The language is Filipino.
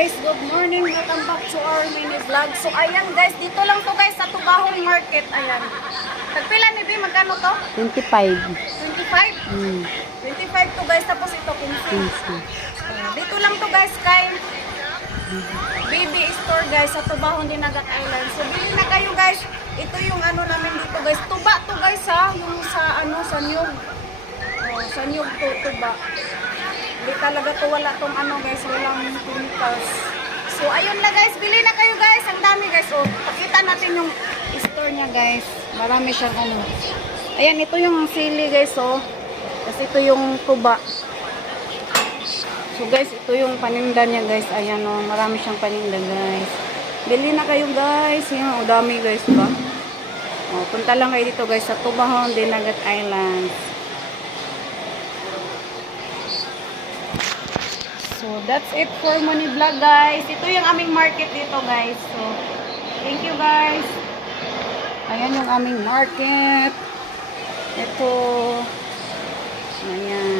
Guys, good morning. Welcome back to our mini vlog. So ayan guys, dito lang to guys sa Tubahon Market. Ayan. Tagpila ni B, magkano to? 25. 25? Mm. 25 to guys, tapos ito 15. Dito lang to guys kay BB Store guys sa Tubahon Dinagat Island. So bili na kayo guys. Ito yung ano namin dito guys. Tuba to guys ha. Yung sa ano, sa nyug. Oh, sa nyug to, tuba. Hindi talaga to, wala tong ano guys, walang chemicals. So ayun na guys, bili na kayo guys. Ang dami guys. Oh, pakita natin yung store niya guys. Marami siyang ano. Ayan, ito yung sili guys oh. Kasi ito yung tuba. So guys, ito yung paninda niya guys. Ayan oh, marami siyang paninda guys. Bili na kayo guys. Yan, oh, dami guys ba. Oh, punta lang kayo dito guys sa Tubahon Dinagat Island. So that's it for Money Vlog guys. Ito yung aming market dito guys. So thank you guys. Ayan yung aming market. Ito. Ayan.